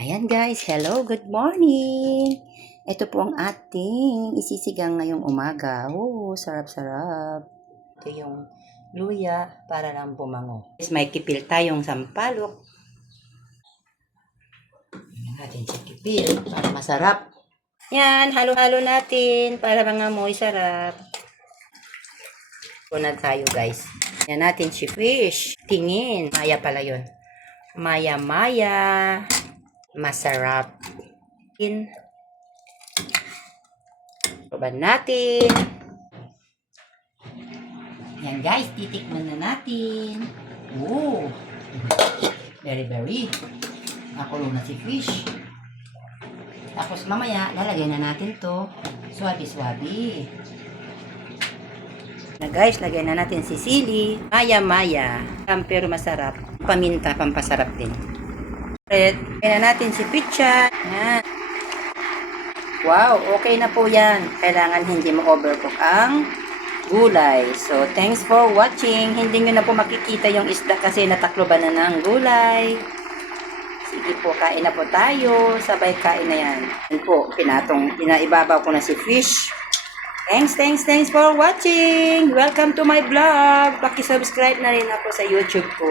Ayan guys, hello, good morning! Ito po ang ating isisigang ngayong umaga. Oh, sarap-sarap. Ito yung luya para lang bumango. May kipil tayong sampalok. Tingnan natin si kipil para masarap. Yan, halo-halo natin para mangamoy sarap. Una tayo guys. Yan natin si fish. Tingin. Maya pala yun. Maya-maya. Masarap. Proban natin. Yan guys, titikman na natin. Oh, very. Nakulo na si fish. Tapos mamaya, lalagay na natin to. Swabe-swabe. Na guys, lagay na natin si sili. Maya-maya. Pero masarap. Paminta, pampasarap din. Lagay na natin si pitcha. Yan. Wow, okay na po yan. Kailangan hindi mo overcook ang gulay. So, thanks for watching. Hindi nyo na po makikita yung isda kasi natakloban na ng gulay. Sige po, kain na po tayo. Sabay kain na yan. Yan po, pinaibabaw ko na si fish. Thanks for watching. Welcome to my vlog. Paki-subscribe na rin ako sa YouTube ko.